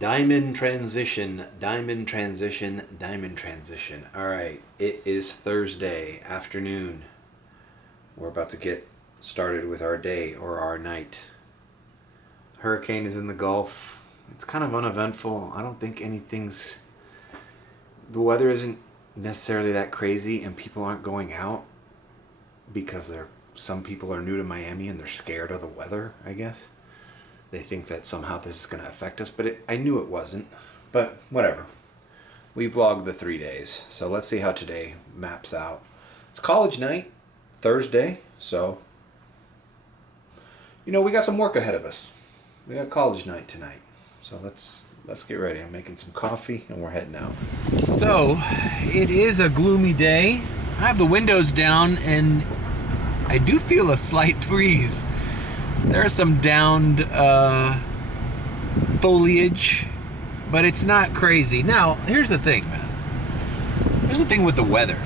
Diamond transition, diamond transition, diamond transition. All right, it is Thursday afternoon. We're about to get started with our day or our night. Hurricane is in the Gulf. It's kind of uneventful. I don't think the weather isn't necessarily that crazy, and people aren't going out because some people are new to Miami and they're scared of the weather, I guess. They think that somehow this is going to affect us, but I knew it wasn't. But whatever. We vlogged the 3 days, so let's see how today maps out. It's college night, Thursday, so we got some work ahead of us. We got college night tonight, so let's get ready. I'm making some coffee and we're heading out. So it is a gloomy day. I have the windows down and I do feel a slight breeze. There's some downed foliage, but it's not crazy. Now, here's the thing, man. Here's the thing with the weather.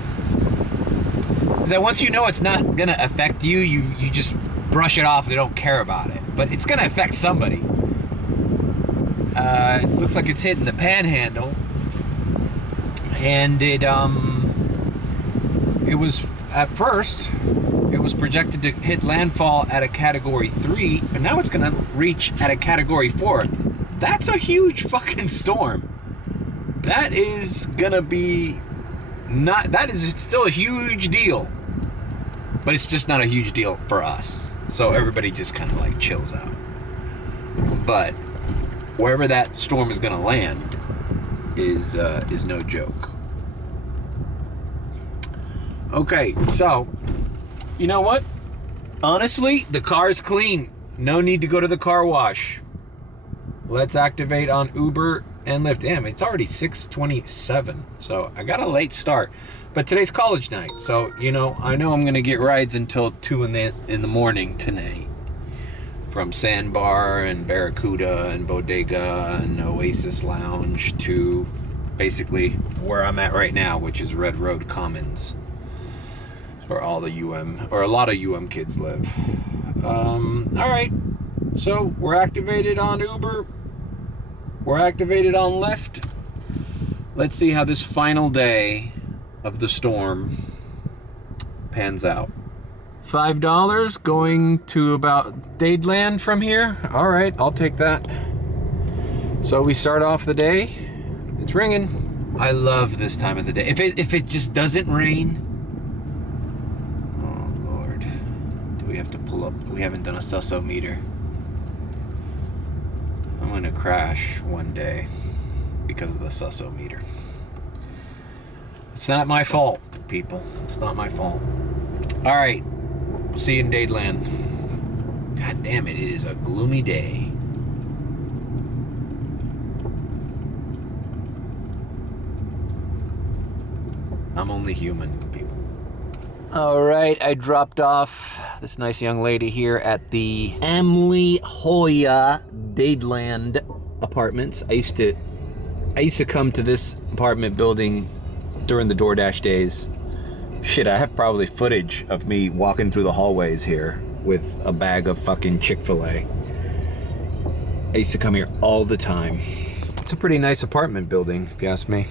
Is that once you know it's not going to affect you, you just brush it off and don't care about it. But it's going to affect somebody. It looks like it's hitting the panhandle. And it was, at first, it was projected to hit landfall at a Category 3, but now it's going to reach at a Category 4. That's a huge fucking storm. That is going to be it's still a huge deal, but it's just not a huge deal for us. So everybody just kind of like chills out. But wherever that storm is going to land is no joke. Okay, so you know what? Honestly, the car's clean. No need to go to the car wash. Let's activate on Uber and Lyft. Damn, it's already 6:27, so I got a late start. But today's college night, so I know I'm going to get rides until 2 in the morning tonight. From Sandbar and Barracuda and Bodega and Oasis Lounge to basically where I'm at right now, which is Red Road Commons, where all the a lot of kids live. All right, so we're activated on Uber. We're activated on Lyft. Let's see how this final day of the storm pans out. $5 going to about Dadeland from here. All right, I'll take that. So we start off the day. It's ringing. I love this time of the day. If it just doesn't rain. Oh Lord, do we have to pull up? We haven't done a susso meter. I'm gonna crash one day because of the susso meter. It's not my fault, people. It's not my fault. All right. We'll see you in Dadeland. God damn it, it is a gloomy day. I'm only human, people. All right, I dropped off this nice young lady here at the Amli Hoya Dadeland Apartments. I used to come to this apartment building during the DoorDash days. Shit, I have probably footage of me walking through the hallways here with a bag of fucking Chick-fil-A. I used to come here all the time. It's a pretty nice apartment building, if you ask me.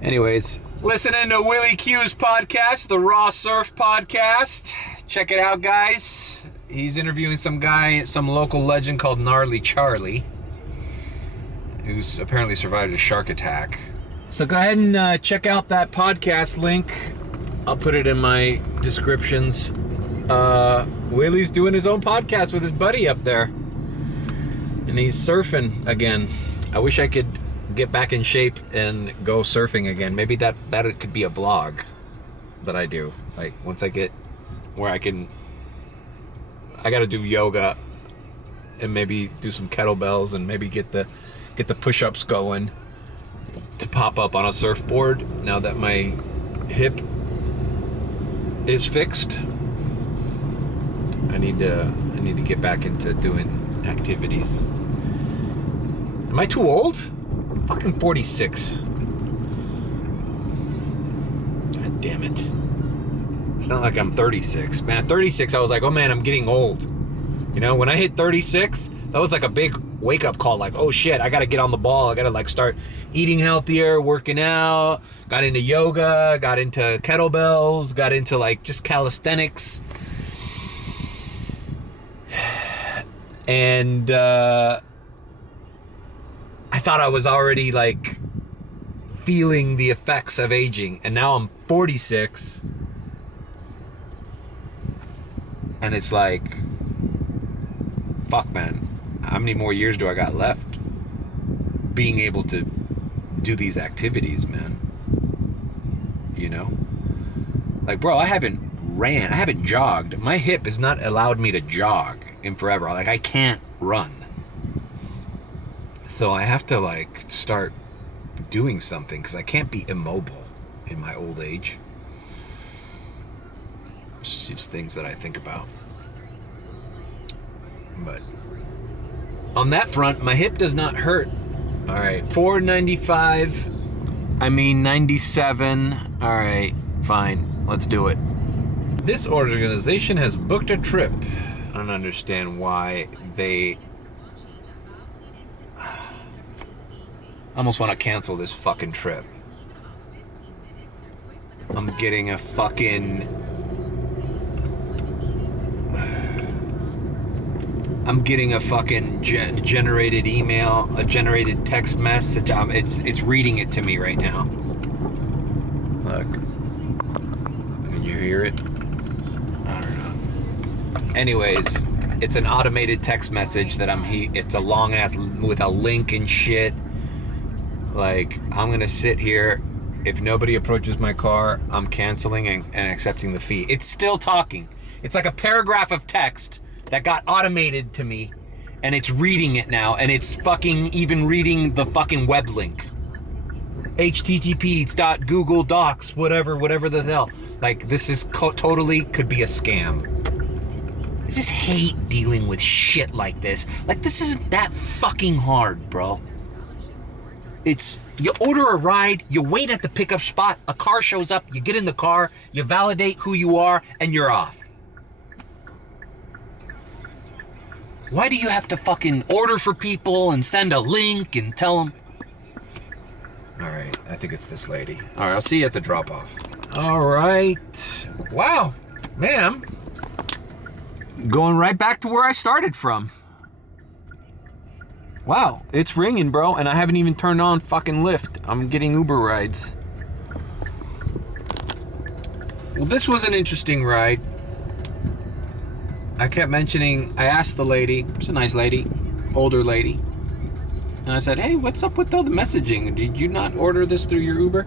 Anyways, listening to Willie Q's podcast, the Raw Surf podcast. Check it out, guys. He's interviewing some local legend called Gnarly Charlie, who's apparently survived a shark attack. So go ahead and check out that podcast link. I'll put it in my descriptions. Willie's doing his own podcast with his buddy up there. And he's surfing again. I wish I could get back in shape and go surfing again. Maybe that could be a vlog that I do. Like once I get where I gotta do yoga and maybe do some kettlebells and maybe get the push-ups going to pop up on a surfboard now that my hip is fixed. I need to get back into doing activities. Am I too old? I'm fucking 46. God damn it. It's not like I'm 36. Man, 36, I was like, oh man, I'm getting old. You know, when I hit 36, That was like a big wake-up call, like, oh shit, I gotta get on the ball. I gotta like start eating healthier, working out, got into yoga, got into kettlebells, got into like just calisthenics. And I thought I was already like feeling the effects of aging, and now I'm 46, and it's like, fuck, man, how many more years do I got left being able to do these activities, man? You know, like, bro, I haven't jogged. My hip has not allowed me to jog in forever. Like, I can't run, so I have to like start doing something, because I can't be immobile in my old age. It's just things that I think about. But on that front, my hip does not hurt. All right, 495. I mean 97. All right, fine, let's do it. This organization has booked a trip. I don't understand why they... I almost want to cancel this fucking trip. I'm getting a fucking... generated email, a generated text message. It's reading it to me right now. Look. Can you hear it? I don't know. Anyways, it's an automated text message that it's a long ass with a link and shit. Like, I'm gonna sit here. If nobody approaches my car, I'm canceling and accepting the fee. It's still talking. It's like a paragraph of text that got automated to me, and it's reading it now, and it's fucking even reading the fucking web link. http://Google Docs, whatever the hell. Like, this is totally could be a scam. I just hate dealing with shit like this. Like, this isn't that fucking hard, bro. It's, you order a ride, you wait at the pickup spot, a car shows up, you get in the car, you validate who you are, and you're off. Why do you have to fucking order for people and send a link and tell them? All right, I think it's this lady. All right, I'll see you at the drop-off. All right. Wow, man, I'm going right back to where I started from. Wow, it's ringing, bro, and I haven't even turned on fucking Lyft. I'm getting Uber rides. Well, this was an interesting ride. I kept mentioning, I asked the lady, she's a nice lady, older lady, and I said, hey, what's up with all the messaging? Did you not order this through your Uber?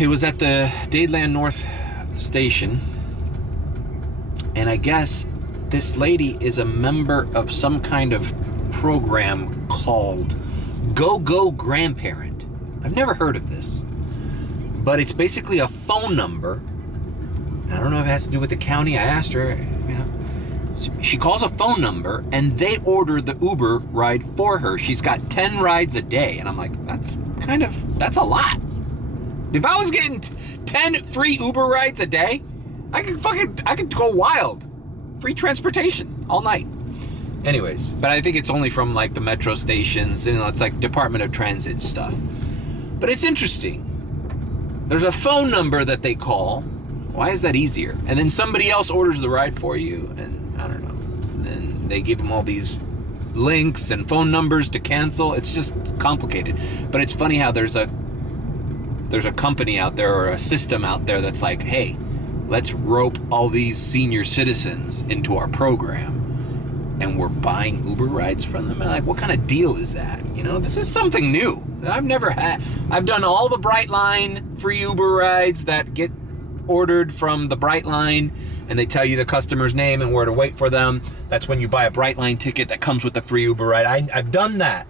It was at the Dadeland North station, and I guess this lady is a member of some kind of program called Go Grandparent. I've never heard of this, but it's basically a phone number. I don't know if it has to do with the county. I asked her, you know. She calls a phone number and they order the Uber ride for her. She's got 10 rides a day. And I'm like, that's a lot. If I was getting 10 free Uber rides a day, I could go wild. Free transportation all night. Anyways, but I think it's only from like the metro stations, you know, it's like Department of Transit stuff. But it's interesting. There's a phone number that they call. Why is that easier? And then somebody else orders the ride for you, and I don't know. And then they give them all these links and phone numbers to cancel. It's just complicated. But it's funny how there's a company out there or a system out there that's like, hey, let's rope all these senior citizens into our program, and we're buying Uber rides from them. And like, what kind of deal is that? You know, this is something new that I've never had. I've done all the Brightline free Uber rides that get ordered from the Brightline, and they tell you the customer's name and where to wait for them. That's when you buy a Brightline ticket that comes with the free Uber ride. I've done that.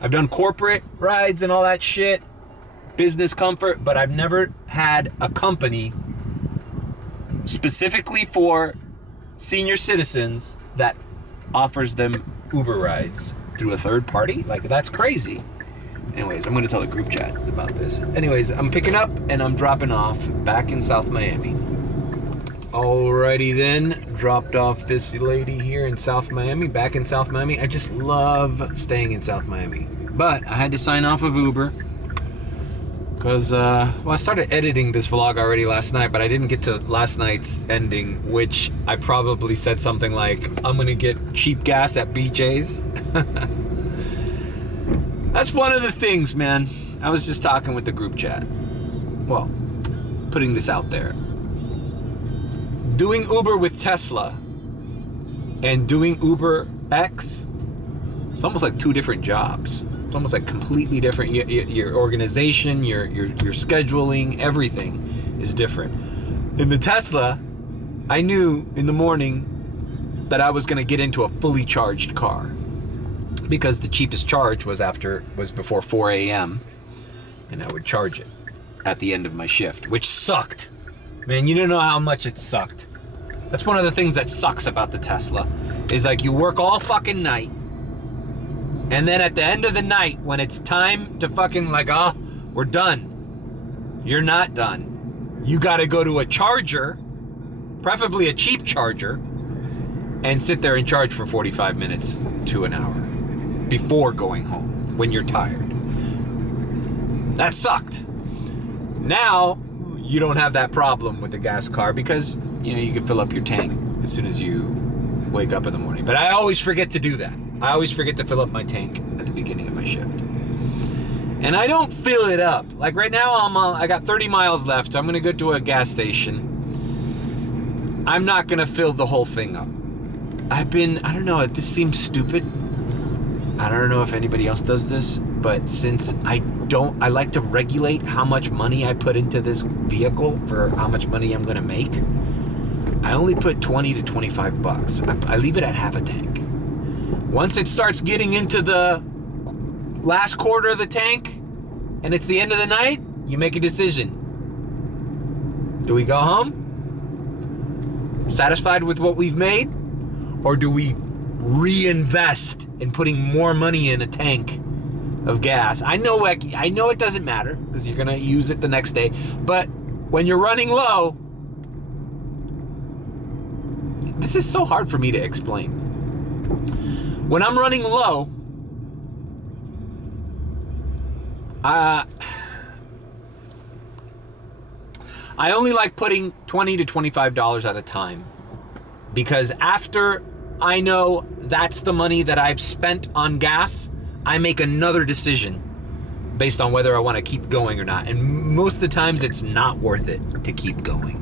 I've done corporate rides and all that shit, business comfort, but I've never had a company specifically for senior citizens that offers them Uber rides through a third party. Like, that's crazy. Anyways, I'm going to tell the group chat about this. Anyways, I'm picking up and I'm dropping off back in South Miami. Alrighty then, dropped off this lady here in South Miami, back in South Miami. I just love staying in South Miami. But I had to sign off of Uber because, well, I started editing this vlog already last night, but I didn't get to last night's ending, which I probably said something like, I'm gonna get cheap gas at BJ's. That's one of the things, man. I was just talking with the group chat. Well, putting this out there. Doing Uber with Tesla and doing Uber X, it's almost like two different jobs. It's almost like completely different. Your organization, your scheduling, everything is different. In the Tesla, I knew in the morning that I was going to get into a fully charged car because the cheapest charge was before 4 a.m. and I would charge it at the end of my shift, which sucked. Man, you don't know how much it sucked. That's one of the things that sucks about the Tesla, is like you work all fucking night, and then at the end of the night, when it's time to fucking like, oh, we're done. You're not done. You gotta go to a charger, preferably a cheap charger, and sit there and charge for 45 minutes to an hour before going home when you're tired. That sucked. Now, you don't have that problem with the gas car because, you know, you can fill up your tank as soon as you wake up in the morning. But I always forget to do that. I always forget to fill up my tank at the beginning of my shift. And I don't fill it up. Like right now, I got 30 miles left. I'm gonna go to a gas station. I'm not gonna fill the whole thing up. I don't know, this seems stupid. I don't know if anybody else does this, but since I like to regulate how much money I put into this vehicle for how much money I'm gonna make. I only put 20 to 25 bucks. I leave it at half a tank. Once it starts getting into the last quarter of the tank and it's the end of the night, you make a decision. Do we go home, satisfied with what we've made, or do we reinvest in putting more money in a tank of gas? I know it doesn't matter because you're gonna use it the next day, but when you're running low, this is so hard for me to explain. When I'm running low, I only like putting $20 to $25 at a time, because after I know that's the money that I've spent on gas, I make another decision based on whether I want to keep going or not. And most of the times it's not worth it to keep going.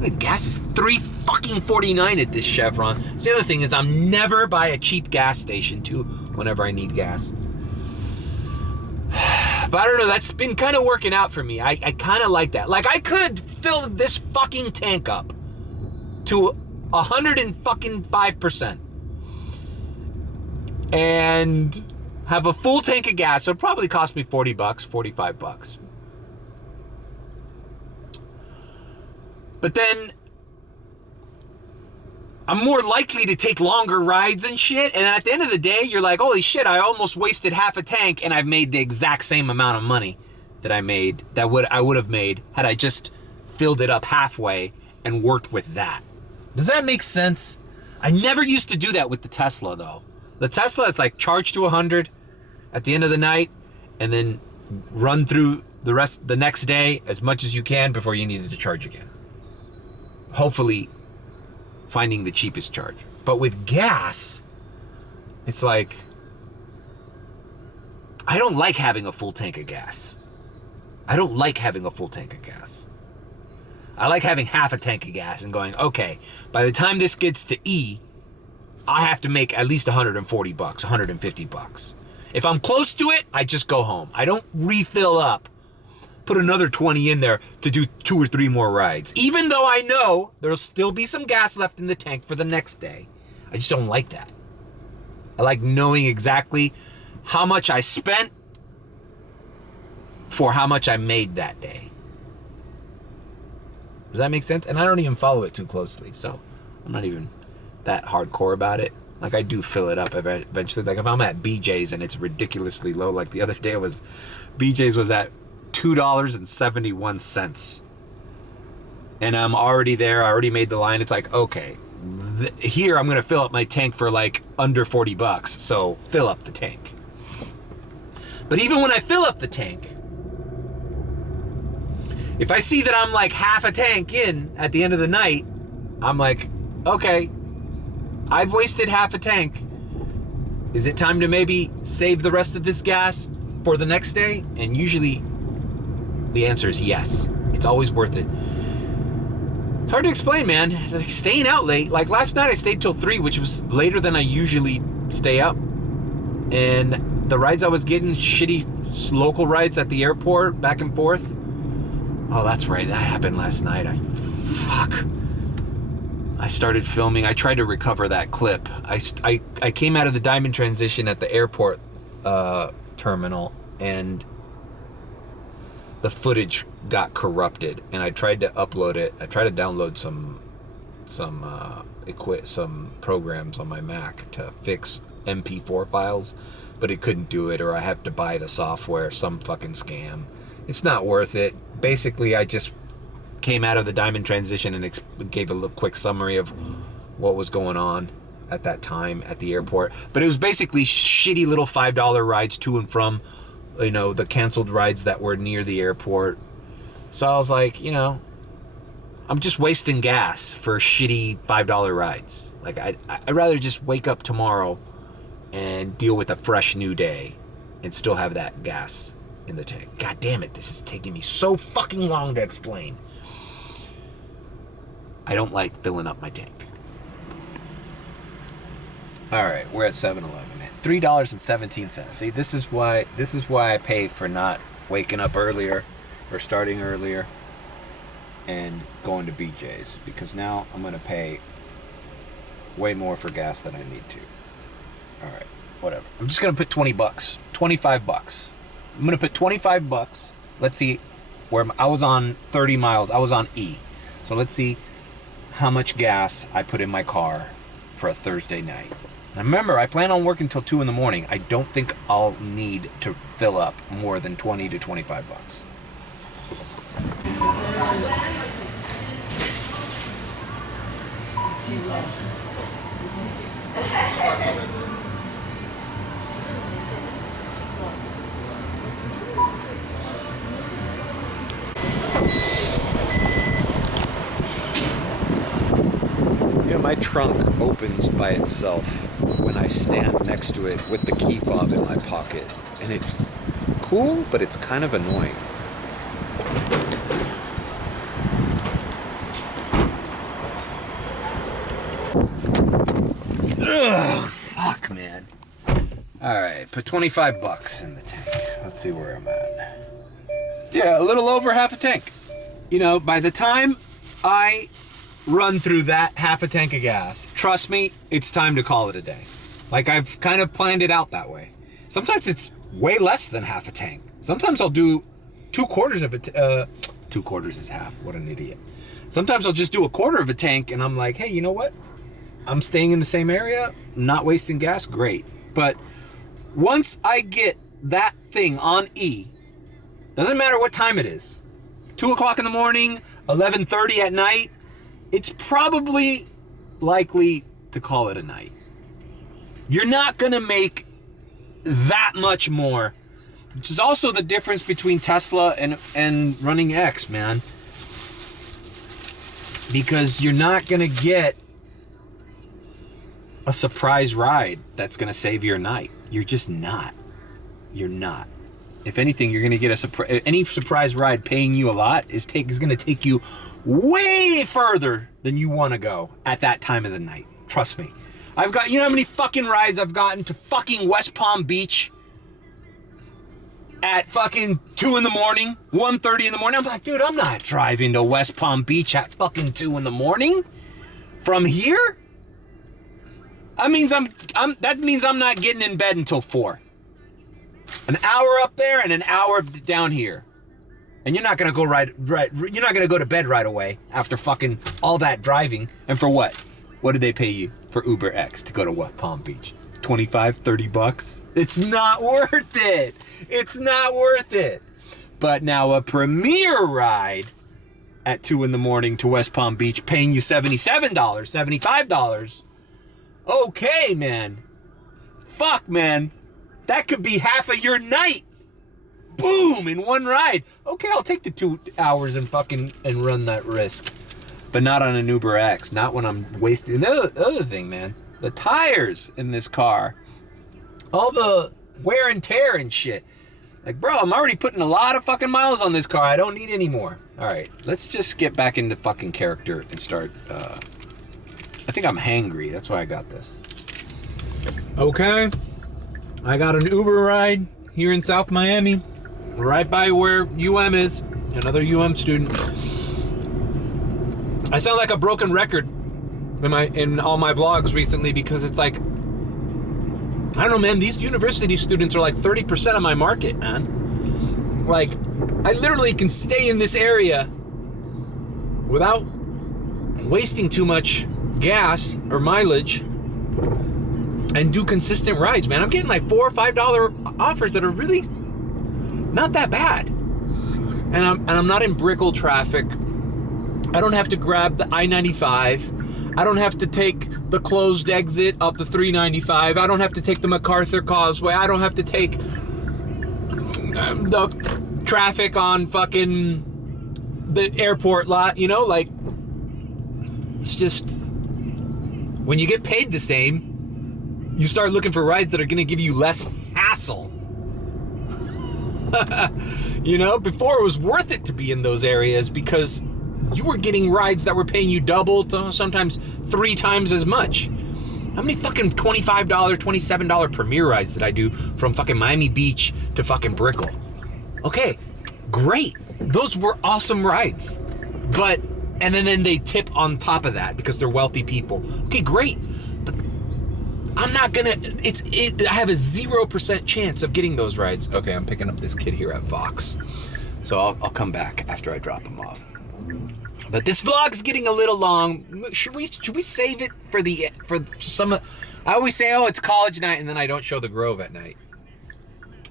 The gas is $3.49 at this Chevron. So the other thing is I'm never by a cheap gas station too whenever I need gas. But I don't know, that's been kind of working out for me. I kind of like that. Like I could fill this fucking tank up to 105% and have a full tank of gas. So it'd probably cost me 40 bucks, 45 bucks. But then I'm more likely to take longer rides and shit. And at the end of the day, you're like, holy shit, I almost wasted half a tank and I've made the exact same amount of money that I would have made had I just filled it up halfway and worked with that. Does that make sense? I never used to do that with the Tesla though. The Tesla is like charge to 100 at the end of the night and then run through the next day as much as you can before you needed to charge again. Hopefully finding the cheapest charge. But with gas, it's like, I don't like having a full tank of gas. I don't like having a full tank of gas. I like having half a tank of gas and going, okay, by the time this gets to E, I have to make at least 140 bucks, 150 bucks. If I'm close to it, I just go home. I don't refill up, put another 20 in there to do 2 or 3 more rides. Even though I know there'll still be some gas left in the tank for the next day. I just don't like that. I like knowing exactly how much I spent for how much I made that day. Does that make sense? And I don't even follow it too closely, so I'm not even that hardcore about it. Like I do fill it up eventually. Like if I'm at BJ's and it's ridiculously low, like the other day BJ's was at $2.71. And I'm already there, I already made the line. It's like, okay, Here, I'm gonna fill up my tank for like under 40 bucks. So fill up the tank. But even when I fill up the tank, if I see that I'm like half a tank in at the end of the night, I'm like, okay, I've wasted half a tank. Is it time to maybe save the rest of this gas for the next day? And usually the answer is yes. It's always worth it. It's hard to explain, man. Like staying out late. Like last night I stayed till 3, which was later than I usually stay up. And the rides I was getting, shitty local rides at the airport, back and forth. Oh, that's right. That happened last night. I started filming. I tried to recover that clip. I came out of the diamond transition at the airport terminal, and the footage got corrupted, and I tried to upload it. I tried to download some programs on my Mac to fix MP4 files, but it couldn't do it, or I have to buy the software, some fucking scam. It's not worth it. Basically, I just came out of the diamond transition and gave a little quick summary of what was going on at that time at the airport. But it was basically shitty little $5 rides to and from, you know, the canceled rides that were near the airport. So I was like, you know, I'm just wasting gas for shitty $5 rides. Like I'd rather just wake up tomorrow and deal with a fresh new day and still have that gas in the tank. God damn it, this is taking me so fucking long to explain. I don't like filling up my tank. All right, we're at 7-Eleven. $3.17. See, this is why I pay for not waking up earlier or starting earlier and going to BJ's, because now I'm gonna pay way more for gas than I need to. All right, whatever. I'm just gonna put 20 bucks, 25 bucks. I'm gonna put 25 bucks. Let's see where I was on 30 miles. I was on E. So let's see how much gas I put in my car for a Thursday night. Now remember, I plan on working till 2 in the morning. I don't think I'll need to fill up more than 20 to 25 bucks. You know, my trunk opens by itself when I stand next to it with the key fob in my pocket. And it's cool, but it's kind of annoying. Ugh, fuck, man. Alright, put 25 bucks in the tank. Let's see where I'm at. Yeah, a little over half a tank. You know, by the time I run through that half a tank of gas, trust me, it's time to call it a day. Like, I've kind of planned it out that way. Sometimes it's way less than half a tank. Sometimes I'll do 2/4 of it. 2/4 is half. What an idiot. Sometimes I'll just do 1/4 of a tank, and I'm like, hey, you know what? I'm staying in the same area, not wasting gas, great. But once I get that thing on E, doesn't matter what time it is, 2 o'clock in the morning, 11:30 at night, it's probably likely to call it a night. You're not gonna make that much more, which is also the difference between Tesla and running X, man. Because you're not gonna get a surprise ride that's gonna save your night. You're just not. You're not. If anything, you're gonna get any surprise ride paying you a lot is gonna take you way further than you want to go at that time of the night. Trust me. You know how many fucking rides I've gotten to fucking West Palm Beach at fucking 2 in the morning, 1:30 in the morning. I'm like, dude, I'm not driving to West Palm Beach at fucking 2 in the morning from here. That means I'm not getting in bed until 4. An hour up there and an hour down here. And you're not gonna go you're not gonna go to bed right away after fucking all that driving. And for what? What did they pay you for Uber X to go to West Palm Beach? 25, 30 bucks? It's not worth it. It's not worth it. But now a premier ride at 2 in the morning to West Palm Beach, paying you $77, $75. Okay, man. Fuck, man. That could be half of your night. Boom, in one ride. Okay, I'll take the 2 hours and run that risk. But not on an Uber X. Not when I'm wasting. The other thing, man. The tires in this car. All the wear and tear and shit. Like, bro, I'm already putting a lot of fucking miles on this car. I don't need any more. All right, let's just get back into fucking character and start. I think I'm hangry. That's why I got this. Okay. I got an Uber ride here in South Miami, right by where UM is. Another UM student. I sound like a broken record in all my vlogs recently because it's like, I don't know, man, these university students are like 30% of my market, man. Like, I literally can stay in this area without wasting too much gas or mileage and do consistent rides, man. I'm getting like $4 or $5 offers that are really not that bad. And I'm not in Brickell traffic. I don't have to grab the I-95. I don't have to take the closed exit of the 395. I don't have to take the MacArthur Causeway. I don't have to take the traffic on fucking the airport lot, you know? Like, it's just, when you get paid the same, you start looking for rides that are gonna give you less hassle. You know, before it was worth it to be in those areas because you were getting rides that were paying you double to sometimes 3 times as much. How many fucking $25, $27 Premier rides did I do from fucking Miami Beach to fucking Brickell? Okay, great. Those were awesome rides. But, and then they tip on top of that because they're wealthy people. Okay, great. But I'm not gonna, I have a 0% chance of getting those rides. Okay, I'm picking up this kid here at Vox. So I'll come back after I drop him off. But this vlog's getting a little long. Should we save it for some? I always say, oh, it's college night, and then I don't show the Grove at night.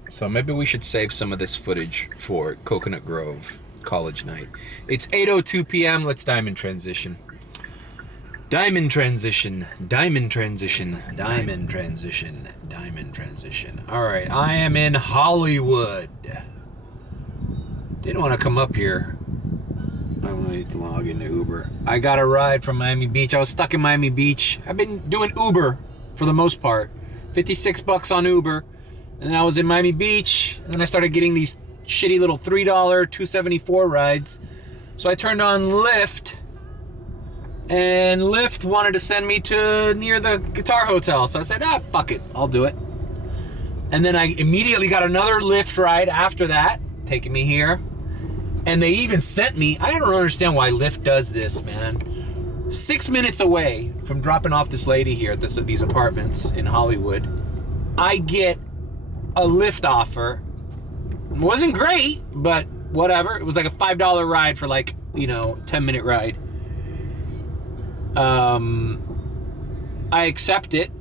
So maybe we should save some of this footage for Coconut Grove college night. It's 8:02 p.m. Let's diamond transition. Diamond transition. Diamond transition. Diamond transition. Diamond transition. All right, I am in Hollywood. Didn't want to come up here. I need to log into Uber. I got a ride from Miami Beach. I was stuck in Miami Beach. I've been doing Uber for the most part. $56 on Uber. And then I was in Miami Beach. And then I started getting these shitty little $3, $2.74 rides. So I turned on Lyft. And Lyft wanted to send me to near the Guitar Hotel. So I said, fuck it. I'll do it. And then I immediately got another Lyft ride after that, taking me here. And they even sent me, I don't understand why Lyft does this, man. 6 minutes away from dropping off this lady here at these apartments in Hollywood, I get a Lyft offer. It wasn't great, but whatever. It was like a $5 ride for like, 10-minute ride. I accept it.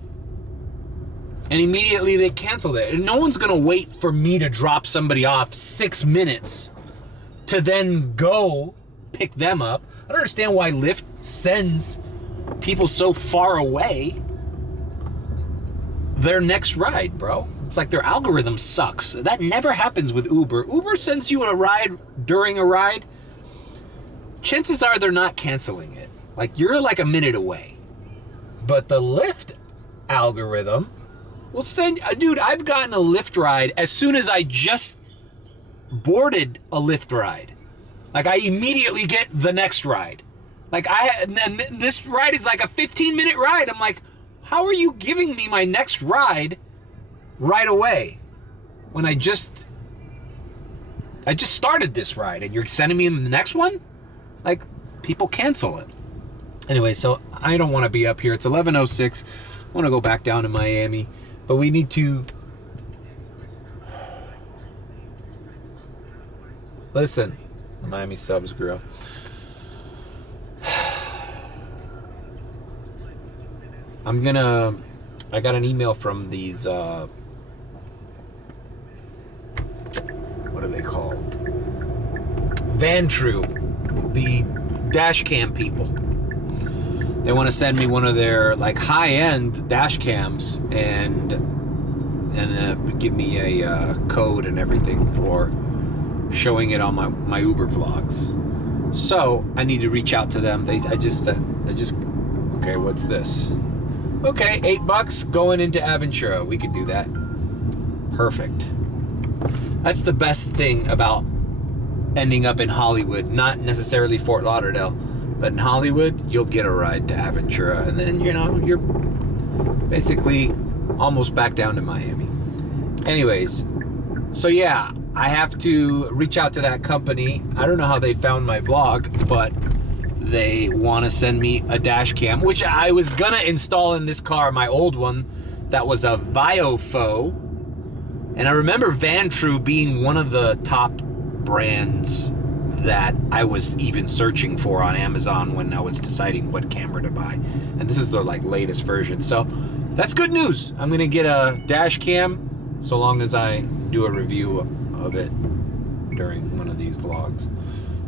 And immediately they canceled it. And no one's gonna wait for me to drop somebody off 6 minutes to then go pick them up. I don't understand why Lyft sends people so far away their next ride, bro. It's like their algorithm sucks. That never happens with Uber. Uber sends you a ride during a ride. Chances are they're not canceling it. Like, you're like a minute away. But the Lyft algorithm will send, dude, I've gotten a Lyft ride as soon as I just boarded a Lyft ride. Like, I immediately get the next ride. Like, and this ride is like a 15-minute ride. I'm like, how are you giving me my next ride right away when I just started this ride and you're sending me the next one? Like, people cancel it. Anyway, so I don't want to be up here. It's 11:06. I want to go back down to Miami, but we need to listen. Miami Subs Grill. I got an email from these, what are they called? Vantru. the dash cam people. They want to send me one of their like high-end dash cams and give me a code and everything for showing it on my Uber vlogs. So I need to reach out to them. I just okay, what's this? Okay, $8 going into Aventura. We could do that. Perfect. That's the best thing about ending up in Hollywood, not necessarily Fort Lauderdale, but in Hollywood, you'll get a ride to Aventura, and then, you know, you're basically almost back down to Miami. Anyways, so yeah, I have to reach out to that company. I don't know how they found my vlog, but they want to send me a dash cam, which I was gonna install in this car, my old one, that was a Viofo. And I remember Vantrue being one of the top brands that I was even searching for on Amazon when I was deciding what camera to buy. And this is the like latest version. So that's good news. I'm gonna get a dash cam so long as I do a review of it during one of these vlogs.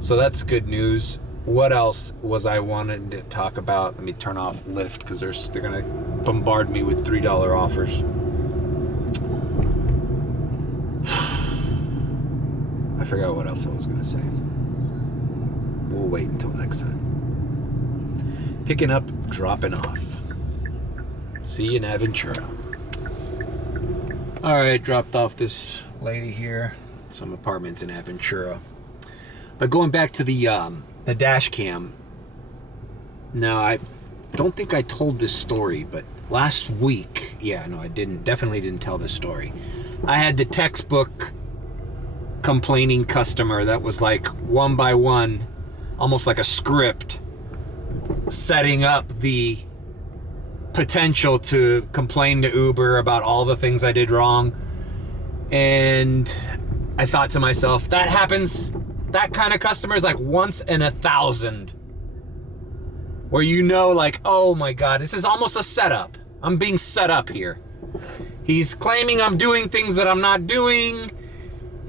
So that's good news. What else was I wanting to talk about? Let me turn off Lyft because they're gonna bombard me with $3 offers. I forgot what else I was gonna say. We'll wait until next time. Picking up, dropping off. See you in Aventura. All right, dropped off this lady here. Some apartments in Aventura. But going back to the dash cam. Now, I don't think I told this story, but last week, yeah, no, I definitely didn't tell this story. I had the textbook complaining customer that was like one by one, almost like a script, setting up the potential to complain to Uber about all the things I did wrong. And I thought to myself, that happens, that kind of customer is like once in 1,000. Where you know, like, oh my God, this is almost a setup. I'm being set up here. He's claiming I'm doing things that I'm not doing.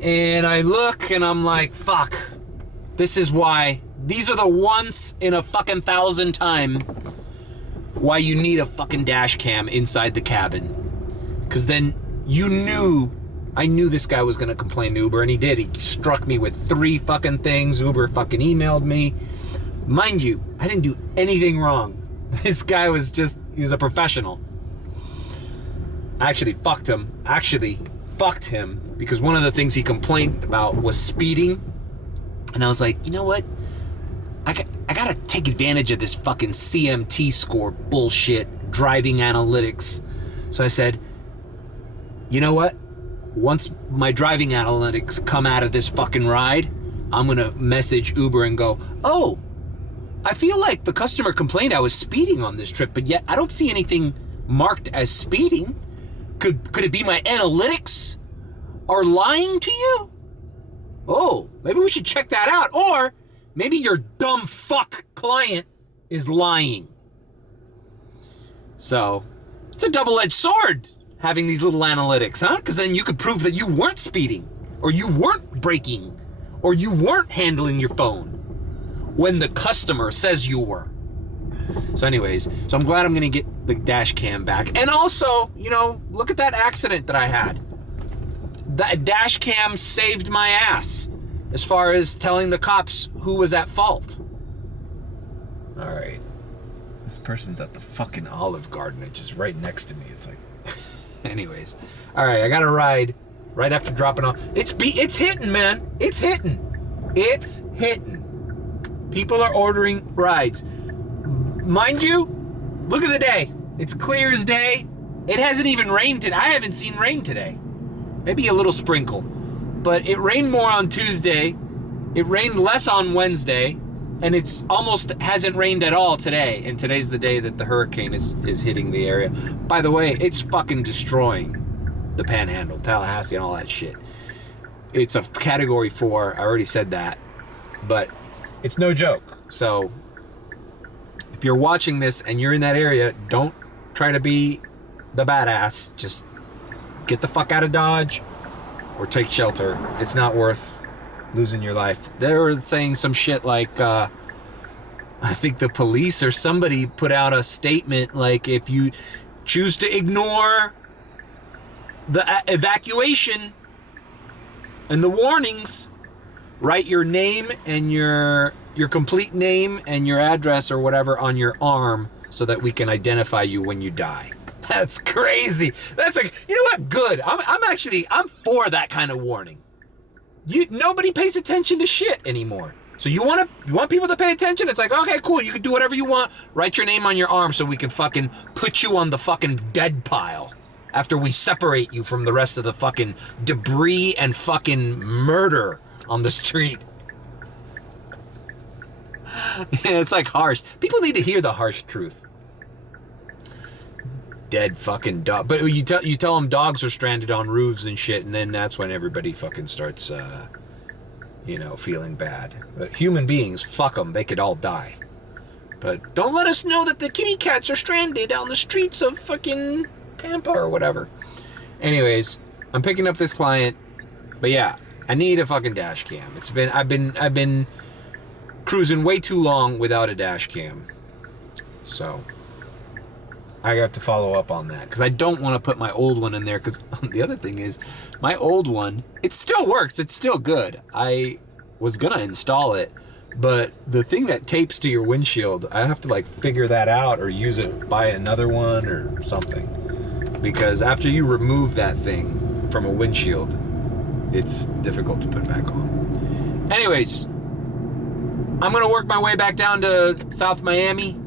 And I look and I'm like, fuck. This is why. These are the once in a fucking 1,000 time why you need a fucking dash cam inside the cabin. Because then I knew this guy was going to complain to Uber, and he did. He struck me with 3 fucking things. Uber fucking emailed me. Mind you, I didn't do anything wrong. This guy was he was a professional. I actually fucked him. Because one of the things he complained about was speeding. And I was like, you know what? I gotta take advantage of this fucking CMT score bullshit, driving analytics. So I said, you know what? Once my driving analytics come out of this fucking ride, I'm gonna message Uber and go, oh, I feel like the customer complained I was speeding on this trip, but yet I don't see anything marked as speeding. Could it be my analytics are lying to you? Oh, maybe we should check that out. Or maybe your dumb fuck client is lying. So it's a double-edged sword having these little analytics, huh? Because then you could prove that you weren't speeding, or you weren't braking, or you weren't handling your phone when the customer says you were. So anyways, so I'm glad I'm gonna get the dash cam back. And also, you know, look at that accident that I had. That dash cam saved my ass as far as telling the cops who was at fault. All right. This person's at the fucking Olive Garden. It's just right next to me. It's like, anyways. All right, I got a ride right after dropping off. It's hitting, man. It's hitting. People are ordering rides. Mind you, look at the day. It's clear as day. It hasn't even rained today. I haven't seen rain today. Maybe a little sprinkle. But it rained more on Tuesday. It rained less on Wednesday. And it's almost hasn't rained at all today. And today's the day that the hurricane is hitting the area. By the way, it's fucking destroying the Panhandle, Tallahassee, and all that shit. It's a category 4. I already said that. But it's no joke. So if you're watching this and you're in that area, don't try to be the badass. Just get the fuck out of Dodge or take shelter. It's not worth losing your life. They were saying some shit like, I think the police or somebody put out a statement like, if you choose to ignore the evacuation and the warnings, write your name and your complete name and your address or whatever on your arm so that we can identify you when you die. That's crazy. That's like, you know what? Good. I'm for that kind of warning. Nobody pays attention to shit anymore. So you want people to pay attention? It's like, okay, cool. You can do whatever you want. Write your name on your arm so we can fucking put you on the fucking dead pile after we separate you from the rest of the fucking debris and fucking murder on the street. Yeah, it's like harsh. People need to hear the harsh truth. Dead fucking dog. But you tell them dogs are stranded on roofs and shit, and then that's when everybody fucking starts, feeling bad. But human beings, fuck them. They could all die. But don't let us know that the kitty cats are stranded on the streets of fucking Tampa or whatever. Anyways, I'm picking up this client, but yeah, I need a fucking dash cam. I've been cruising way too long without a dash cam. So I got to follow up on that because I don't want to put my old one in there, because the other thing is my old one, it still works. It's still good. I was going to install it, but the thing that tapes to your windshield, I have to like figure that out or buy another one or something, because after you remove that thing from a windshield, it's difficult to put back on. Anyways, I'm going to work my way back down to South Miami.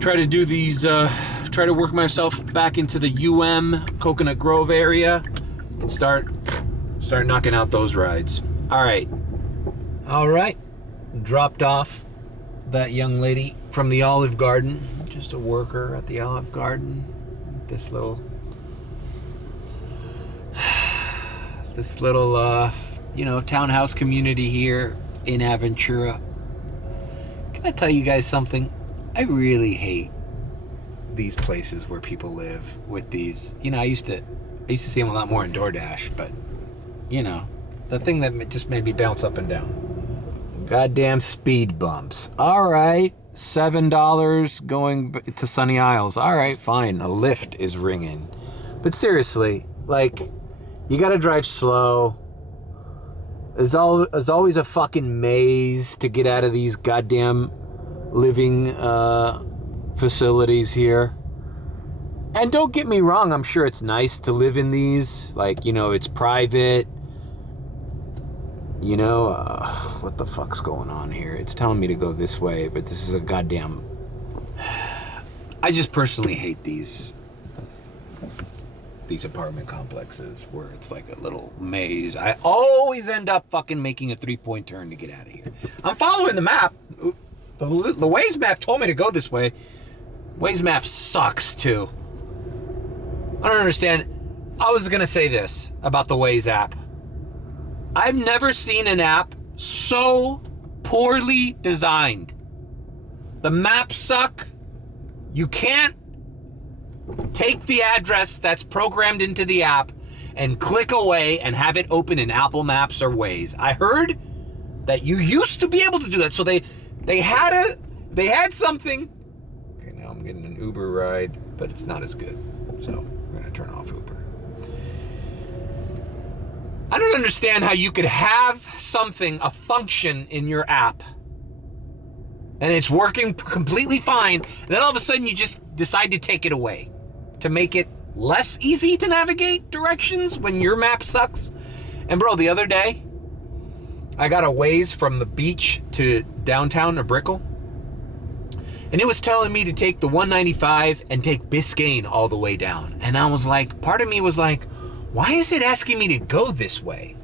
Try to do these, try to work myself back into the Coconut Grove area and start knocking out those rides. All right. Dropped off that young lady from the Olive Garden, just a worker at the Olive Garden. This little, townhouse community here in Aventura. Can I tell you guys something? I really hate these places where people live with these, I used to see them a lot more in DoorDash, but the thing that just made me bounce up and down. Goddamn speed bumps. All right, $7 going to Sunny Isles. All right, fine. A Lyft is ringing. But seriously, like, you gotta drive slow. There's always a fucking maze to get out of these goddamn living facilities here. And don't get me wrong, I'm sure it's nice to live in these. Like, it's private. What the fuck's going on here? It's telling me to go this way, but this is a goddamn... I just personally hate these apartment complexes where it's like a little maze. I always end up fucking making a 3-point turn to get out of here. I'm following the map. The Waze map told me to go this way. Waze map sucks too. I don't understand. I was gonna say this about the Waze app. I've never seen an app so poorly designed. The maps suck. You can't take the address that's programmed into the app and click away and have it open in Apple Maps or Waze. I heard that you used to be able to do that. So they had something. Okay, now I'm getting an Uber ride, but it's not as good. So we're gonna turn off Uber. I don't understand how you could have a function in your app, and it's working completely fine, and then all of a sudden you just decide to take it away to make it less easy to navigate directions when your map sucks. And bro, the other day, I got a Waze from the beach to downtown or Brickell, and it was telling me to take the 195 and take Biscayne all the way down. And I was like, part of me was like, why is it asking me to go this way?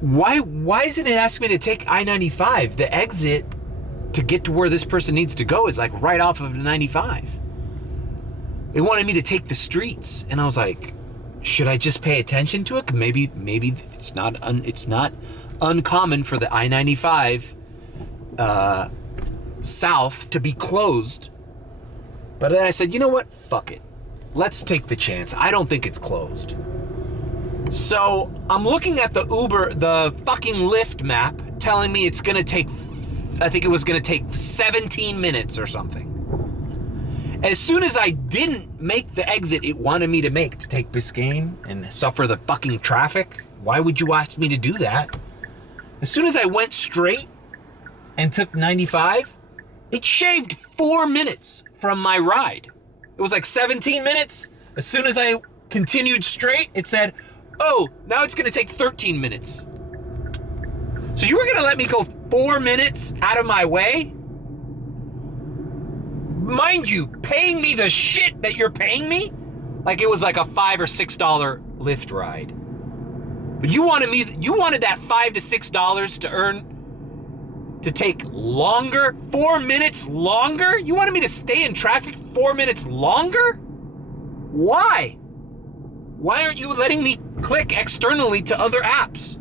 Why isn't it asking me to take I-95? The exit to get to where this person needs to go is like right off of 95. It wanted me to take the streets, and I was like, should I just pay attention to it? Maybe it's not uncommon for the I-95 south to be closed. But then I said, you know what? Fuck it. Let's take the chance. I don't think it's closed. So I'm looking at the fucking Lyft map, telling me it's gonna take, I think it was gonna take 17 minutes or something. As soon as I didn't make the exit it wanted me to make to take Biscayne and suffer the fucking traffic, why would you ask me to do that? As soon as I went straight and took 95, it shaved 4 minutes from my ride. It was like 17 minutes. As soon as I continued straight, it said, oh, now it's gonna take 13 minutes. So you were gonna let me go 4 minutes out of my way? Mind you, paying me the shit that you're paying me? Like it was like a $5 or $6 Lyft ride. But you wanted that $5 to $6 to earn, to take longer, 4 minutes longer? You wanted me to stay in traffic 4 minutes longer? Why? Why aren't you letting me click externally to other apps?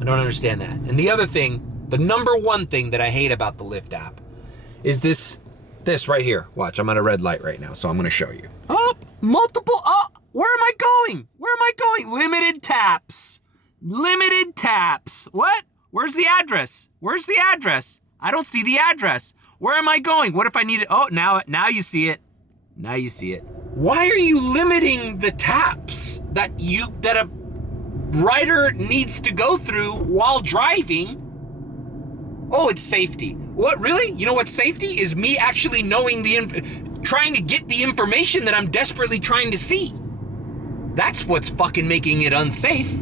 I don't understand that. And the other thing, the number one thing that I hate about the Lyft app is this right here. Watch, I'm at a red light right now, so I'm gonna show you. Oh, multiple, where am I going? Where am I going? Limited taps. Limited taps. What? Where's the address? Where's the address? I don't see the address. Where am I going? What if I need it? Oh, now you see it. Now you see it. Why are you limiting the taps that a rider needs to go through while driving? Oh, it's safety. What, really? You know what safety is? Me actually knowing trying to get the information that I'm desperately trying to see. That's what's fucking making it unsafe,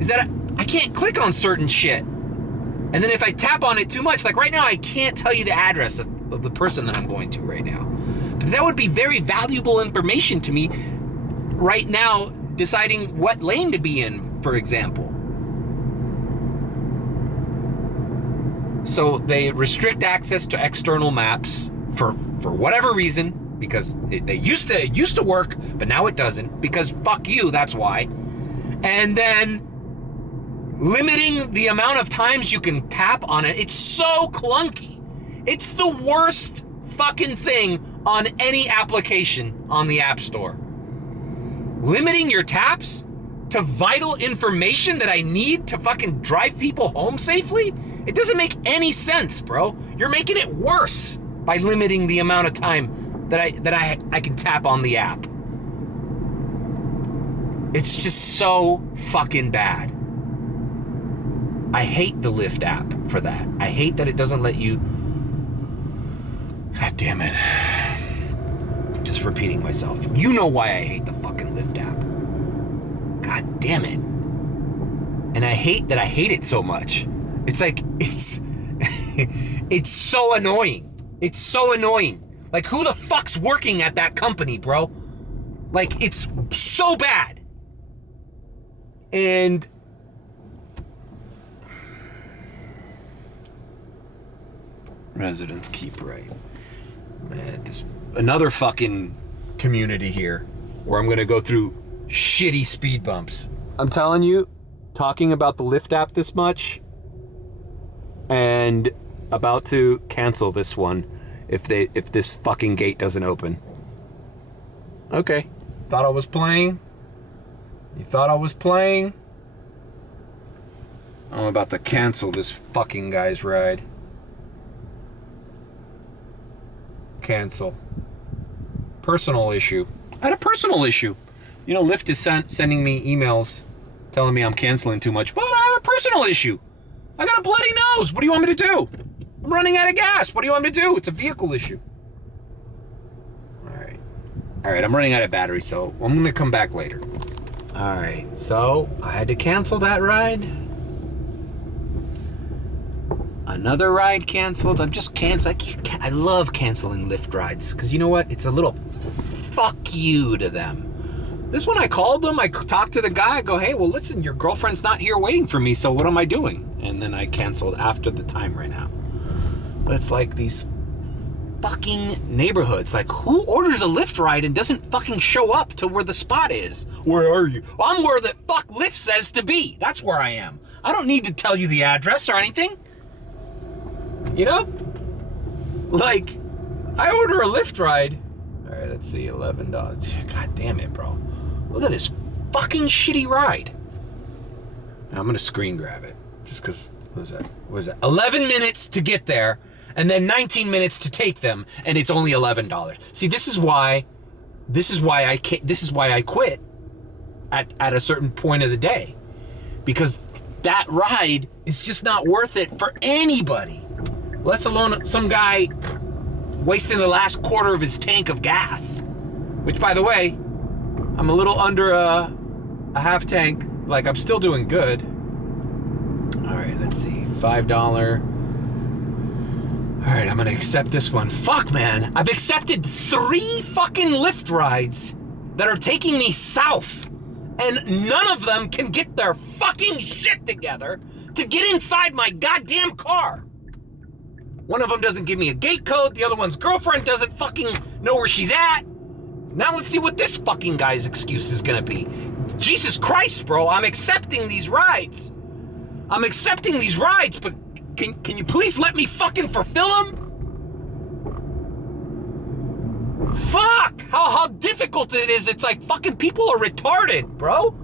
is that I can't click on certain shit. And then if I tap on it too much, like right now, I can't tell you the address of the person that I'm going to right now. But that would be very valuable information to me right now, deciding what lane to be in, for example. So they restrict access to external maps for whatever reason, because it used to work, but now it doesn't, because fuck you, that's why. And then limiting the amount of times you can tap on it. It's so clunky. It's the worst fucking thing on any application on the App Store. Limiting your taps to vital information that I need to fucking drive people home safely? It doesn't make any sense, bro. You're making it worse by limiting the amount of time that I can tap on the app. It's just so fucking bad. I hate the Lyft app for that. I hate that it doesn't let you... God damn it. I'm just repeating myself. You know why I hate the fucking Lyft app. God damn it. And I hate that I hate it so much. It's like, it's so annoying. It's so annoying. Like, who the fuck's working at that company, bro? Like, it's so bad. And residents keep right. Man, this another fucking community here where I'm gonna go through shitty speed bumps. I'm telling you, talking about the Lyft app this much, and about to cancel this one if this fucking gate doesn't open. Okay. Thought I was playing? You thought I was playing? I'm about to cancel this fucking guy's ride. Cancel. Personal issue. I had a personal issue. You know, Lyft is sending me emails telling me I'm canceling too much. But I have a personal issue. I got a bloody nose. What do you want me to do? I'm running out of gas. What do you want me to do? It's a vehicle issue. All right, I'm running out of battery, so I'm gonna come back later. All right, so I had to cancel that ride. Another ride canceled. I'm just I love canceling Lyft rides, because you know what? It's a little fuck you to them. This one, I called them, I talked to the guy, I go, hey, well, listen, your girlfriend's not here waiting for me, so what am I doing? And then I canceled after the time ran out. But it's like these fucking neighborhoods. Like, who orders a Lyft ride and doesn't fucking show up to where the spot is? Where are you? I'm where the fuck Lyft says to be. That's where I am. I don't need to tell you the address or anything. You know? Like, I order a Lyft ride. All right, let's see, $11. God damn it, bro. Look at this fucking shitty ride. Now, I'm gonna screen grab it, just because, what was that? 11 minutes to get there, and then 19 minutes to take them, and it's only $11. See, this is why I quit at a certain point of the day. Because that ride is just not worth it for anybody. Let alone some guy wasting the last quarter of his tank of gas. Which, by the way, I'm a little under a half tank. Like, I'm still doing good. All right, let's see. $5. All right, I'm gonna accept this one. Fuck, man. I've accepted 3 fucking Lyft rides that are taking me south. And none of them can get their fucking shit together to get inside my goddamn car. One of them doesn't give me a gate code. The other one's girlfriend doesn't fucking know where she's at. Now let's see what this fucking guy's excuse is gonna be. Jesus Christ, bro, I'm accepting these rides. I'm accepting these rides, but can you please let me fucking fulfill them? Fuck! How difficult it is. It's like fucking people are retarded, bro.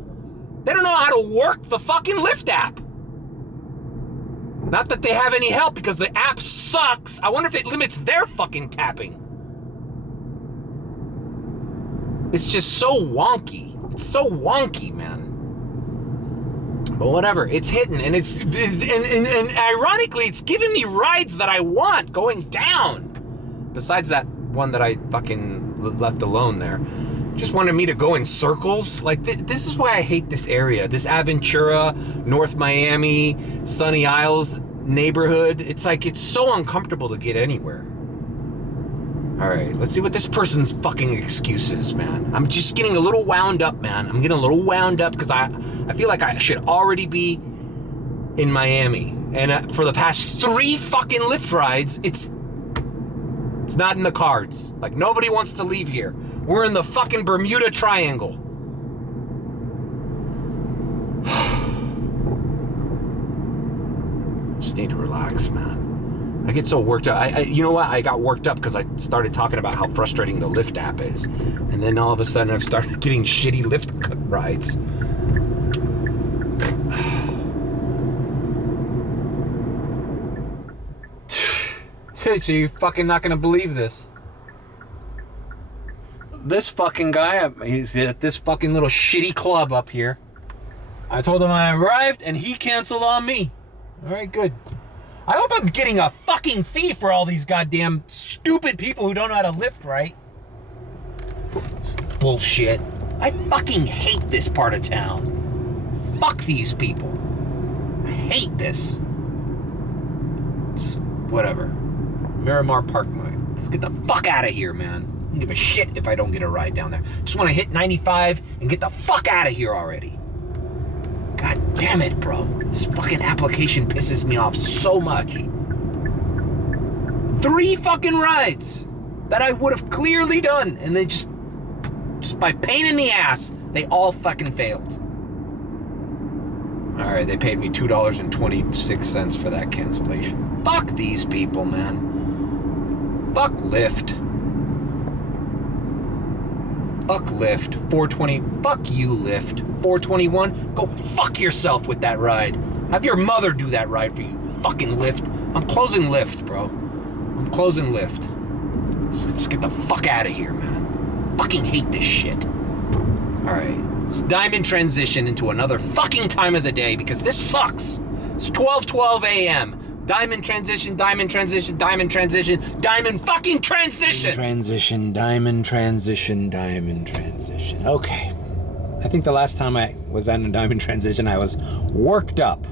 They don't know how to work the fucking Lyft app. Not that they have any help, because the app sucks. I wonder if it limits their fucking tapping. It's just so wonky. It's so wonky, man. But whatever, it's hitting, and it's and ironically, it's giving me rides that I want going down. Besides that one that I fucking left alone there. Just wanted me to go in circles. Like, this is why I hate this area. This Aventura, North Miami, Sunny Isles neighborhood. It's like, it's so uncomfortable to get anywhere. All right, let's see what this person's fucking excuse is, man. I'm just getting a little wound up, man. I'm getting a little wound up because I feel like I should already be in Miami. And for the past 3 fucking Lyft rides, it's not in the cards. Like, nobody wants to leave here. We're in the fucking Bermuda Triangle. Just need to relax, man. I get so worked up. You know what? I got worked up because I started talking about how frustrating the Lyft app is. And then all of a sudden I've started getting shitty Lyft rides. So you're fucking not gonna believe this. This fucking guy, he's at this fucking little shitty club up here. I told him I arrived and he canceled on me. All right, good. I hope I'm getting a fucking fee for all these goddamn stupid people who don't know how to Lyft right. Bullshit. I fucking hate this part of town. Fuck these people. I hate this. Just whatever. Miramar Parkway. Let's get the fuck out of here, man. I don't give a shit if I don't get a ride down there. Just want to hit 95 and get the fuck out of here already. God damn it, bro. This fucking application pisses me off so much. 3 fucking rides that I would have clearly done, and they just by pain in the ass, they all fucking failed. All right, they paid me $2.26 for that cancellation. Fuck these people, man. Fuck Lyft. Fuck Lyft. 420. Fuck you, Lyft. 421. Go fuck yourself with that ride. Have your mother do that ride for you. Fucking Lyft. I'm closing Lyft, bro. I'm closing Lyft. Let's get the fuck out of here, man. Fucking hate this shit. All right. Let's diamond transition into another fucking time of the day because this sucks. It's 12:12 a.m. Diamond transition, diamond transition, diamond transition, diamond fucking transition. Transition, diamond transition, diamond transition. Okay. I think the last time I was at a diamond transition, I was worked up.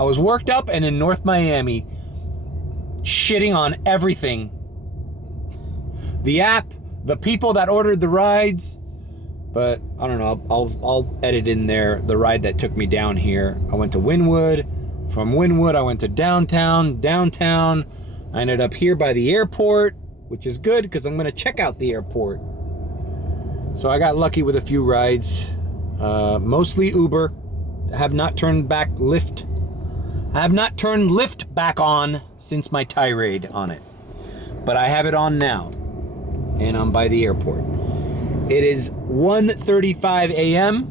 I was worked up and in North Miami, shitting on everything. The app, the people that ordered the rides, but I don't know, I'll edit in there the ride that took me down here. I went to Wynwood. From Wynwood, I went to downtown. Downtown, I ended up here by the airport, which is good because I'm going to check out the airport. So I got lucky with a few rides, mostly Uber. I have not turned back Lyft. I have not turned Lyft back on since my tirade on it. But I have it on now, and I'm by the airport. It is 1:35 a.m.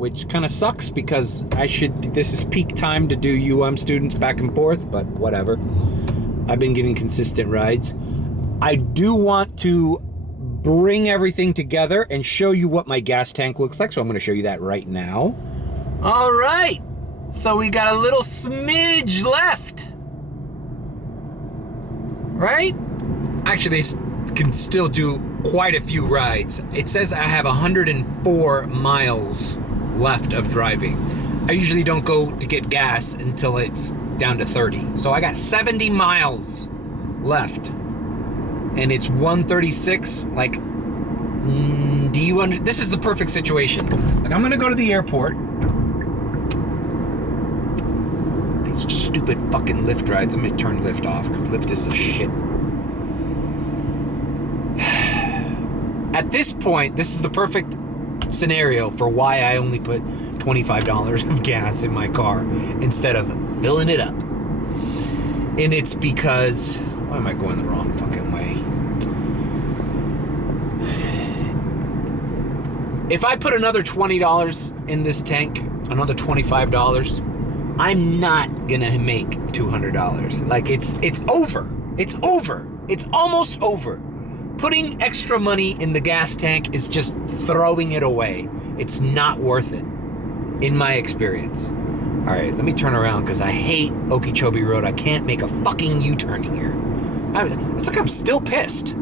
which kind of sucks because this is peak time to do UM students back and forth, but whatever. I've been getting consistent rides. I do want to bring everything together and show you what my gas tank looks like, so I'm going to show you that right now. All right, so we got a little smidge left, right? Actually, they can still do quite a few rides. It says I have 104 miles left of driving. I usually don't go to get gas until it's down to 30. So I got 70 miles left. And it's 1:36. Like, this is the perfect situation. Like, I'm gonna go to the airport. These stupid fucking Lyft rides. I'm gonna turn Lyft off because Lyft is a shit. At this point, this is the perfect scenario for why I only put $25 of gas in my car instead of filling it up. And it's because, why am I going the wrong fucking way? If I put another $20 in this tank, another $25, I'm not gonna make $200. Like, it's over. It's over. It's almost over. Putting extra money in the gas tank is just throwing it away. It's not worth it, in my experience. All right, let me turn around because I hate Okeechobee Road. I can't make a fucking U-turn here. It's like I'm still pissed.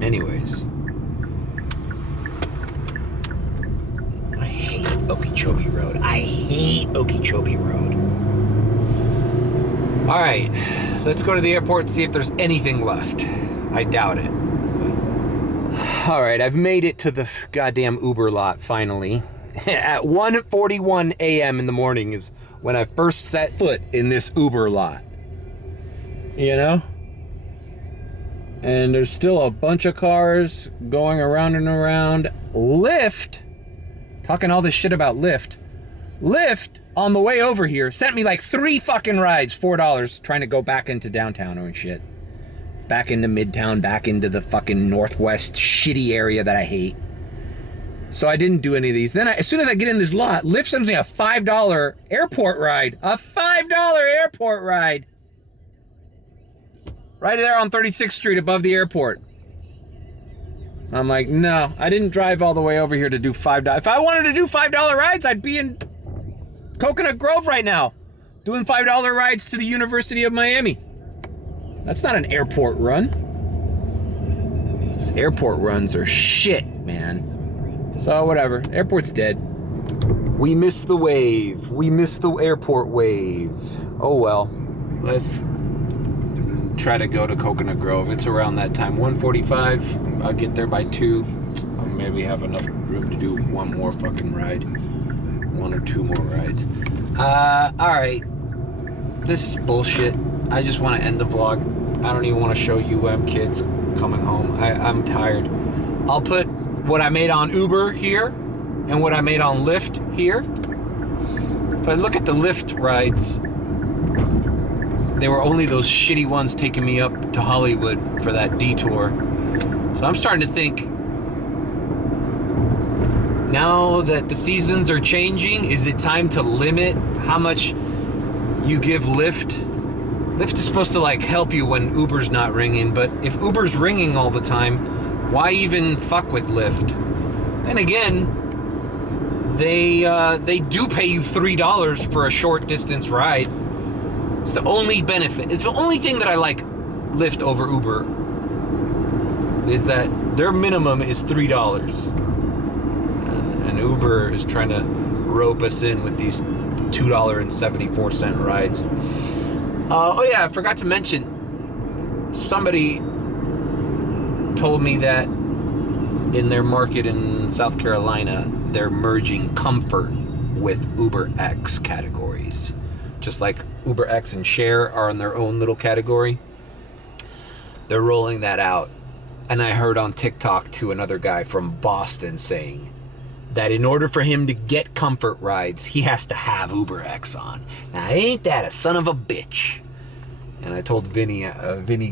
Anyways. I hate Okeechobee Road. I hate Okeechobee Road. All right, let's go to the airport and see if there's anything left. I doubt it. All right, I've made it to the goddamn Uber lot finally. At 1:41 a.m. in the morning is when I first set foot in this Uber lot. You know? And there's still a bunch of cars going around and around. Lyft, talking all this shit about Lyft. Lyft, on the way over here, sent me like 3 fucking rides, $4, trying to go back into downtown and shit. Back into Midtown, back into the fucking Northwest shitty area that I hate. So I didn't do any of these. Then as soon as I get in this lot, Lyft sends me a $5 airport ride. A $5 airport ride. Right there on 36th Street above the airport. I'm like, no, I didn't drive all the way over here to do $5. If I wanted to do $5 rides, I'd be in Coconut Grove right now, doing $5 rides to the University of Miami. That's not an airport run. These airport runs are shit, man. So whatever, airport's dead. We missed the wave. We missed the airport wave. Oh well, let's try to go to Coconut Grove. It's around that time, 1:45. I'll get there by 2. I'll maybe have enough room to do one more fucking ride. 1 or 2 more rides. All right. This is bullshit. I just want to end the vlog. I don't even want to show UM kids coming home. I'm tired. I'll put what I made on Uber here and what I made on Lyft here. If I look at the Lyft rides, they were only those shitty ones taking me up to Hollywood for that detour. So I'm starting to think, now that the seasons are changing, is it time to limit how much you give Lyft? Lyft is supposed to like help you when Uber's not ringing, but if Uber's ringing all the time, why even fuck with Lyft? Then again, they do pay you $3 for a short distance ride. It's the only benefit. It's the only thing that I like Lyft over Uber, is that their minimum is $3. And Uber is trying to rope us in with these $2.74 rides. Oh yeah, I forgot to mention, somebody told me that in their market in South Carolina, they're merging comfort with UberX categories. Just like UberX and Share are in their own little category. They're rolling that out. And I heard on TikTok to another guy from Boston saying that in order for him to get comfort rides, he has to have UberX on. Now, ain't that a son of a bitch? And I told Vinny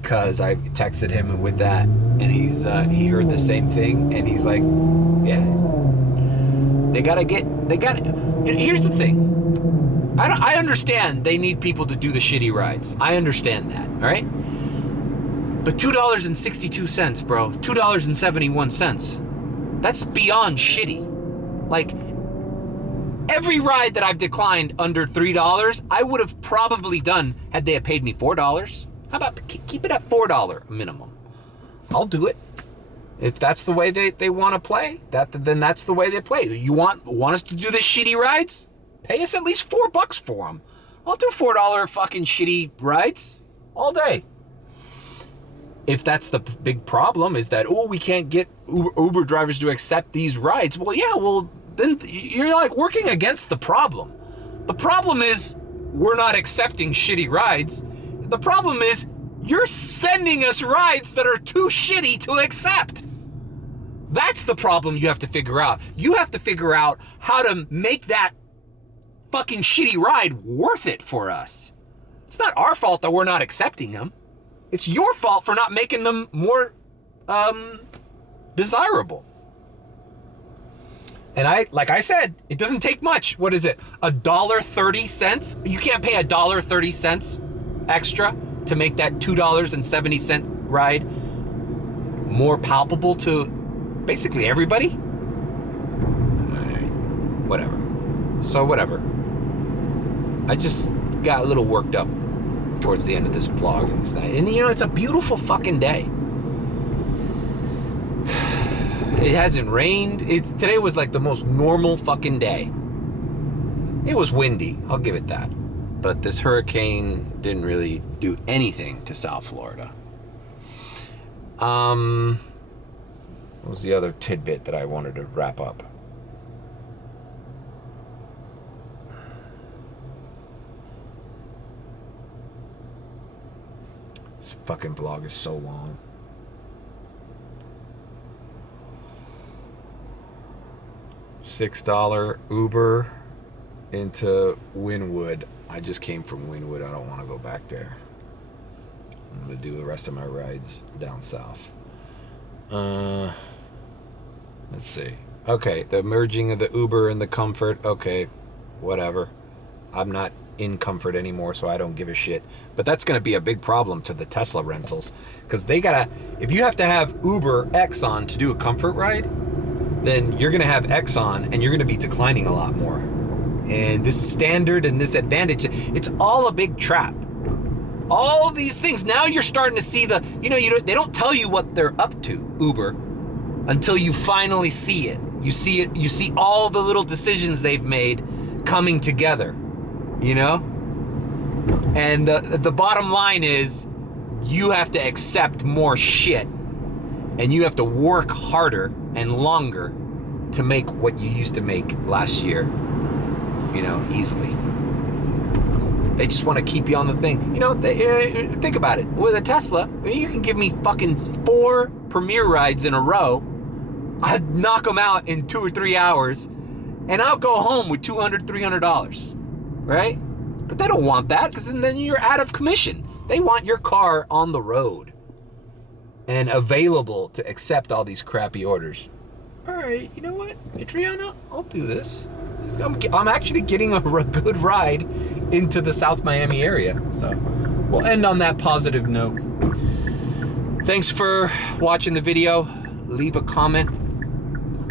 cuz I texted him with that, and he heard the same thing, and he's like, yeah. Here's the thing. I understand they need people to do the shitty rides. I understand that, all right? But $2.62, bro. $2.71. That's beyond shitty. Like, every ride that I've declined under $3, I would have probably done had they had paid me $4. How about keep it at $4 minimum? I'll do it. If that's the way they want to play, then that's the way they play. You want us to do this shitty rides? Pay us at least $4 for them. I'll do $4 fucking shitty rides all day. If that's the big problem, is that, we can't get Uber drivers to accept these rides. Well, yeah, then you're like working against the problem. The problem is we're not accepting shitty rides. The problem is you're sending us rides that are too shitty to accept. That's the problem you have to figure out. You have to figure out how to make that fucking shitty ride worth it for us. It's not our fault that we're not accepting them. It's your fault for not making them more desirable. And like I said, it doesn't take much. What is it? $1.30? You can't pay $1.30 extra to make that $2.70 ride more palpable to basically everybody? Alright, whatever. So whatever. I just got a little worked up towards the end of this vlog and this night. And it's a beautiful fucking day. It hasn't rained. Today was like the most normal fucking day. It was windy, I'll give it that. But this hurricane didn't really do anything to South Florida. What was the other tidbit that I wanted to wrap up? This fucking vlog is so long. $6 Uber into Wynwood. I just came from Wynwood. I don't want to go back there. I'm going to do the rest of my rides down south. Let's see. Okay, the merging of the Uber and the Comfort. Okay, whatever. I'm not in Comfort anymore, so I don't give a shit. But that's going to be a big problem to the Tesla rentals, because they gotta, if you have to have Uber X on to do a Comfort ride, then you're going to have X on and you're going to be declining a lot more. And this Standard and this Advantage, it's all a big trap. All these things, now you're starting to see the, they don't tell you what they're up to, Uber, until you finally see it. You see it, you see all the little decisions they've made coming together, And the bottom line is, you have to accept more shit, and you have to work harder and longer to make what you used to make last year, easily. They just want to keep you on the thing. Think about it. With a Tesla, you can give me fucking 4 Premier rides in a row. I'd knock them out in 2 or 3 hours, and I'll go home with $200, $300, right? But they don't want that, because then you're out of commission. They want your car on the road and available to accept all these crappy orders. All right, you know what, Adriana, I'll do this. I'm actually getting a good ride into the South Miami area. So we'll end on that positive note. Thanks for watching the video. Leave a comment,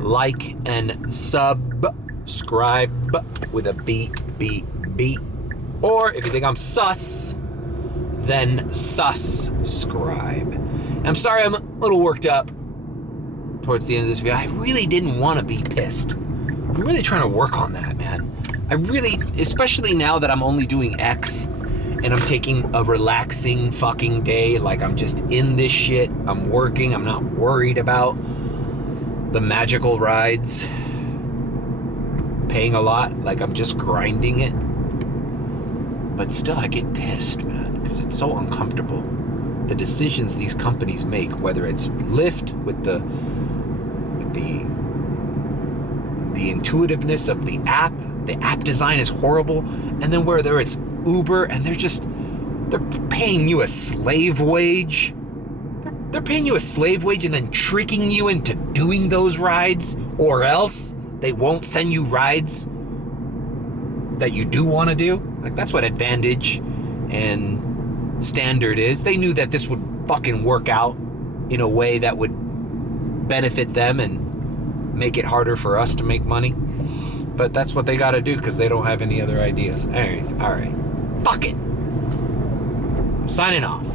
like, and subscribe with a B. Or if you think I'm sus, then subscribe. I'm sorry I'm a little worked up towards the end of this video. I really didn't want to be pissed. I'm really trying to work on that, man. I really, especially now that I'm only doing X and I'm taking a relaxing fucking day, like I'm just in this shit, I'm working, I'm not worried about the magical rides, paying a lot, like I'm just grinding it. But still, I get pissed, man, because it's so uncomfortable. The decisions these companies make, whether it's Lyft with the intuitiveness of the app design is horrible, and then whether it's Uber and they're paying you a slave wage. They're paying you a slave wage and then tricking you into doing those rides, or else They won't send you rides that you do want to do. Like, that's what Advantage and Standard is. They knew that this would fucking work out in a way that would benefit them and make it harder for us to make money. But that's what they got to do because they don't have any other ideas. Anyways, all right. Fuck it. Signing off.